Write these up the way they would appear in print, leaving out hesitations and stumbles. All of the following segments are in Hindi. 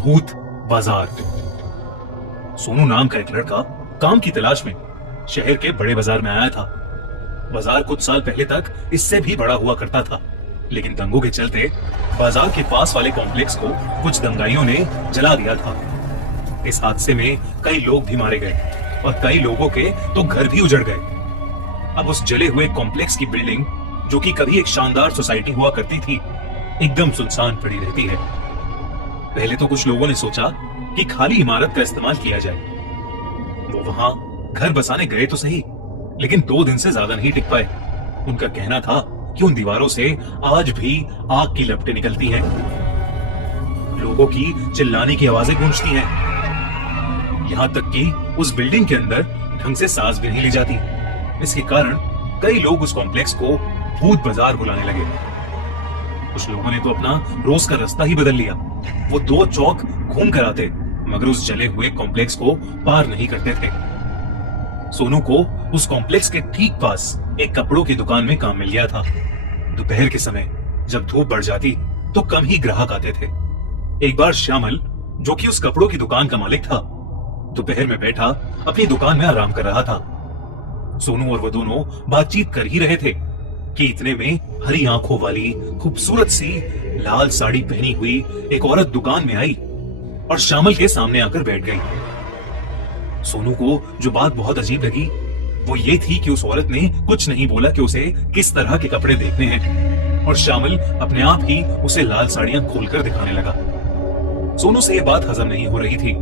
भूत बाजार। सोनू नाम का एक लड़का काम की तलाश में शहर के बड़े बाजार में आया था। बाजार कुछ साल पहले तक इससे भी बड़ा हुआ करता था, लेकिन दंगों के चलते बाजार के पास वाले कॉम्प्लेक्स को कुछ दंगाइयों ने जला दिया था। इस हादसे में कई लोग भी मारे गए और कई लोगों के तो घर भी उजड़ गए। अब उस जले हुए कॉम्प्लेक्स की बिल्डिंग, जो कि कभी एक शानदार सोसाइटी हुआ करती थी, एकदम सुनसान पड़ी रहती है। पहले तो कुछ लोगों ने सोचा कि खाली इमारत का इस्तेमाल किया जाए। वो वहां घर बसाने गए तो सही, लेकिन 2 दिन से ज्यादा नहीं टिक पाए। उनका कहना था कि उन दीवारों से आज भी आग की लपटें निकलती हैं। लोगों की चिल्लाने की आवाजें गूंजती हैं। यहां तक कि उस बिल्डिंग के अंदर ढंग से सांस भी नहीं ली जाती। इसके कारण कई लोग उस कॉम्प्लेक्स को भूत बाजार बुलाने लगे। कुछ लोगों ने तो अपना रोज का रास्ता ही बदल लिया। वो 2 चौक घूम कर आते, मगर उस जले हुए कॉम्प्लेक्स को पार नहीं करते थे। सोनू को उस कॉम्प्लेक्स के ठीक पास एक कपड़ों की दुकान में काम मिल गया था। दोपहर के समय जब धूप बढ़ जाती तो कम ही ग्राहक आते थे। एक बार श्यामल, जो कि उस कपड़ों की दुकान का मालिक था, दोपहर में बैठा अपनी दुकान में आराम कर रहा था। सोनू और वो दोनों बातचीत कर ही रहे थे कि इतने में हरी आंखों वाली खूबसूरत सी लाल साड़ी पहनी हुई एक औरत दुकान में आई और श्यामल के सामने आकर बैठ गई। सोनू को जो बात बहुत अजीब लगी वो ये थी कि उस औरत ने कुछ नहीं बोला कि उसे किस तरह के कपड़े देखने हैं, और श्यामल अपने आप ही उसे लाल साड़ियां खोलकर दिखाने लगा। सोनू से ये बात हजम नहीं हो रही थी,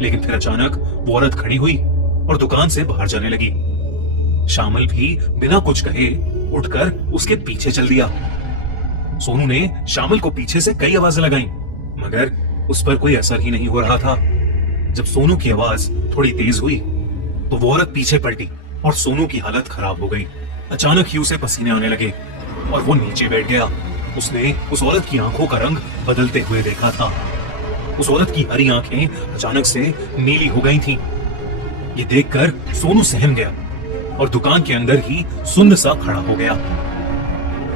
लेकिन फिर अचानक वो औरत खड़ी हुई और दुकान से बाहर जाने लगी। श्यामल भी बिना कुछ कहे उठकर उसके पीछे चल दिया। सोनू ने श्यामल को पीछे से कई आवाजें लगाईं, मगर उस पर कोई असर ही नहीं हो रहा था। जब सोनू की आवाज थोड़ी तेज हुई तो वो औरत पीछे पलटी और सोनू की हालत खराब हो गई। अचानक ही उसे पसीने आने लगे और वो नीचे बैठ गया। उसने उस औरत की आंखों का रंग बदलते हुए देखा था। उस औरत की हरी आंखें अचानक से नीली हो गई थीं। ये देखकर सोनू सहम गया और दुकान के अंदर ही सुन्न सा खड़ा हो गया।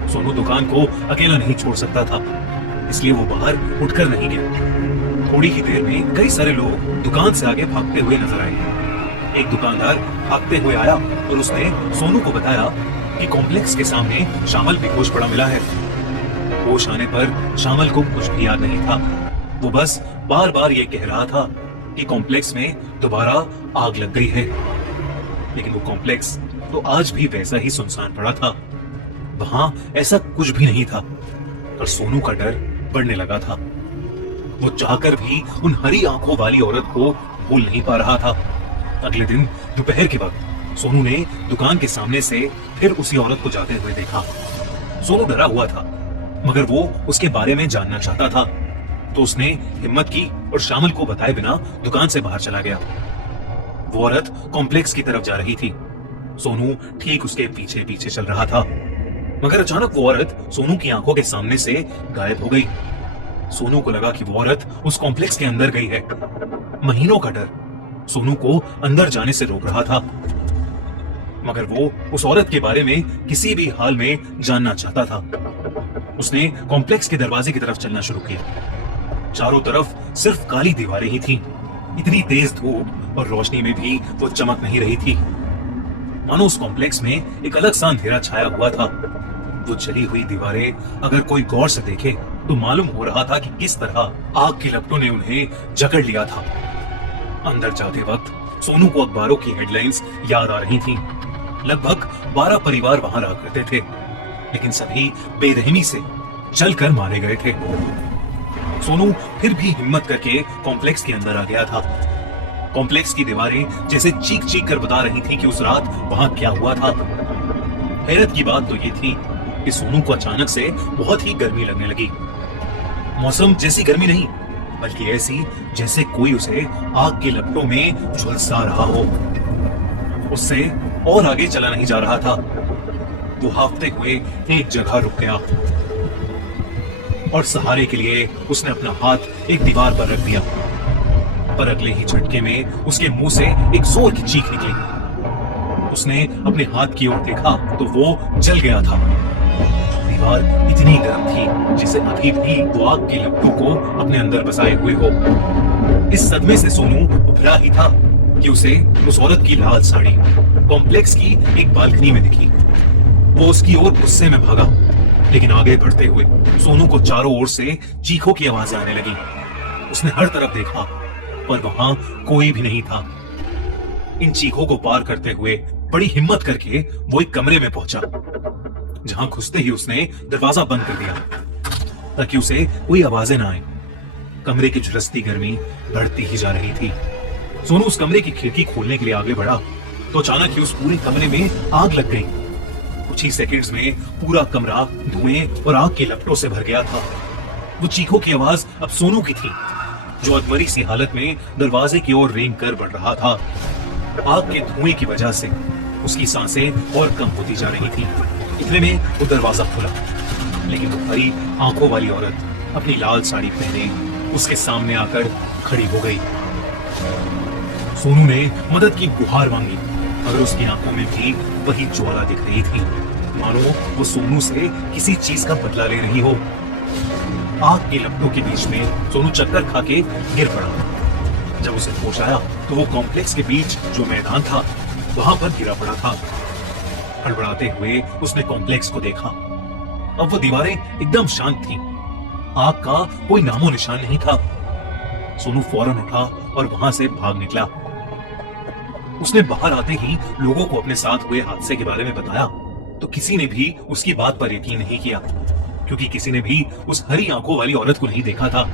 सोनू दुकान को अकेला नहीं छोड़ सकता था, इसलिए वो बाहर उठकर नहीं गया। थोड़ी ही देर में कई सारे लोग दुकान से आगे भागते हुए नजर आए। एक दुकानदार भागते हुए आया और उसने सोनू को बताया कि कॉम्प्लेक्स के सामने श्यामल बेहोश पड़ा मिला है। होश आने पर श्यामल को कुछ भी याद नहीं था। वो बस बार बार ये कह रहा था कि कॉम्प्लेक्स में दोबारा आग लग गई है, लेकिन वो कॉम्प्लेक्स तो आज भी वैसा ही सुनसान पड़ा था। वहां ऐसा कुछ भी नहीं था और सोनू का डर बढ़ने लगा था। वो चाहकर भी उन हरी आंखों वाली औरत को भूल नहीं पा रहा था। अगले दिन दोपहर के वक्त सोनू ने दुकान के सामने से फिर उसी औरत को जाते हुए देखा। सोनू डरा हुआ था, मगर वो उसके बारे में जानना चाहता था, तो उसने हिम्मत की और श्यामल को बताए बिना दुकान से बाहर चला गया। वो औरत कॉम्प्लेक्स की तरफ जा रही थी। सोनू ठीक उसके पीछे पीछे चल रहा था, मगर अचानक वो औरत सोनू की आंखों के सामने से गायब हो गई। सोनू को लगा कि वो औरत उस कॉम्प्लेक्स के अंदर गई है। महीनों का डर सोनू को अंदर जाने से रोक रहा था, मगर वो उस औरत के बारे में किसी भी हाल में जानना चाहता था। उसने कॉम्प्लेक्स के दरवाजे की तरफ चलना शुरू किया। चारों तरफ सिर्फ काली दीवारें ही थीं। इतनी तेज धूप और रोशनी में भी वो चमक नहीं रही थी, मानो उस कॉम्प्लेक्स में एक अलग सा अंधेरा छाया हुआ था। वो जली हुई दीवारें अगर कोई गौर से देखे तो मालूम हो रहा था कि किस तरह आग की लपटों ने उन्हें जकड़ लिया था। अंदर जाते वक्त सोनू को अखबारों की हेडलाइंस याद आ रही थीं। लगभग 12 परिवार वहां रहा करते थे, लेकिन सभी बेरहमी से जलकर मारे गए थे। सोनू फिर भी हिम्मत करके कॉम्प्लेक्स के अंदर आ गया था। कॉम्प्लेक्स की दीवारें जैसे चीख चीख कर बता रही थीं कि उस रात वहां क्या हुआ था। हैरत की बात तो ये थी कि सोनू को अचानक से बहुत ही गर्मी लगने लगी। मौसम जैसी गर्मी नहीं, बल्कि ऐसी जैसे कोई उसे आग की लपटों में झुलसा रहा हो। उससे और आगे चला नहीं जा रहा था। वो हाफते हुए एक जगह रुक गया और सहारे के लिए उसने अपना हाथ एक दीवार पर रख दिया। पर अगले ही झटके में उसके मुंह से एक जोर की चीख निकली। उसने अपने हाथ की ओर देखा तो वो जल गया था। दीवार इतनी गर्म थी जिसे अभी भी वो आग की लपटों को अपने अंदर बसाए हुए हो। इस सदमे से सोनू उभरा ही था कि उसे उस औरत की लाल साड़ी कॉम्प्लेक्स की एक बालकनी में दिखी। वो उसकी ओर गुस्से में भागा, लेकिन आगे बढ़ते हुए सोनू को चारों ओर से चीखों की आवाजें आने लगी। उसने हर तरफ देखा पर वहां कोई भी नहीं था। इन चीखों को पार करते हुए बड़ी हिम्मत करके वो एक कमरे में पहुंचा, जहां घुसते ही उसने दरवाजा बंद कर दिया ताकि उसे कोई आवाजें ना आए। कमरे की झुलसती गर्मी बढ़ती ही जा रही थी। सोनू उस कमरे की खिड़की खोलने के लिए आगे बढ़ा तो अचानक ही उस पूरे कमरे में आग लग गई। कुछ ही सेकंड्स में पूरा कमरा धुएं और आग की लपटों से भर गया था। वो चीखों की आवाज अब सोनू की थी, जो अधमरी सी हालत में दरवाजे की ओर रेंग कर बढ़ रहा था। आग के धुएं की वजह से उसकी सांसें और कम होती जा रही थी। इतने में वो दरवाजा खुला, लेकिन वो हरी आंखों वाली औरत अपनी लाल साड़ी पहने उसके सामने आकर खड़ी हो गई। सोनू ने मदद की गुहार मांगी, मगर उसकी आंखों में भी वही ज्वाला दिख रही थी, मानो वो सोनू से किसी चीज का बदला ले रही हो। आग की लपटों के बीच में सोनू चक्कर खा के गिर पड़ा। जब उसे होश आया तो वो कॉम्प्लेक्स के बीच जो मैदान था वहां पर गिरा पड़ा था। हड़बड़ाते हुए उसने कॉम्प्लेक्स को देखा। अब वो दीवारें एकदम शांत थीं। आग का कोई नामो निशान नहीं था। सोनू फौरन उठा और वहां से भाग निकला। उसने बाहर आते ही लोगों को अपने साथ हुए हादसे के बारे में बताया, तो किसी ने भी उसकी बात पर यकीन नहीं किया, क्योंकि किसी ने भी उस हरी आंखों वाली औरत को नहीं देखा था।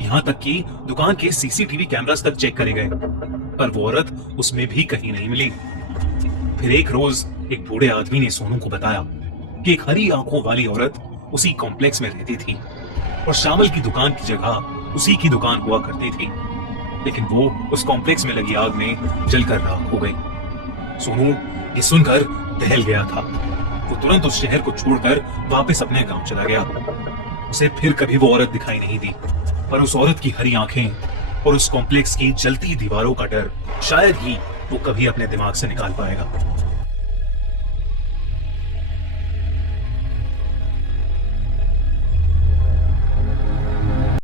यहां तक कि दुकान के सीसीटीवी कैमरास तक चेक करे गए, पर वो औरत उसमें भी कहीं नहीं मिली। फिर एक रोज एक बूढ़े आदमी ने सोनू को बताया कि एक हरी आंखों वाली औरत उसी कॉम्प्लेक्स में रहती थी और शामल की दुकान की जगह उसी की दुकान हुआ करती थी, लेकिन वो उस कॉम्प्लेक्स में लगी आग में जलकर राख हो गई। सोनू ये सुनकर दहल गया था। वो तुरंत उस शहर को छोड़कर वापस अपने गांव चला गया। उसे फिर कभी वो औरत दिखाई नहीं दी, पर उस औरत की हरी आंखें और उस कॉम्प्लेक्स की जलती दीवारों का डर शायद ही वो कभी अपने दिमाग से निकाल पाएगा।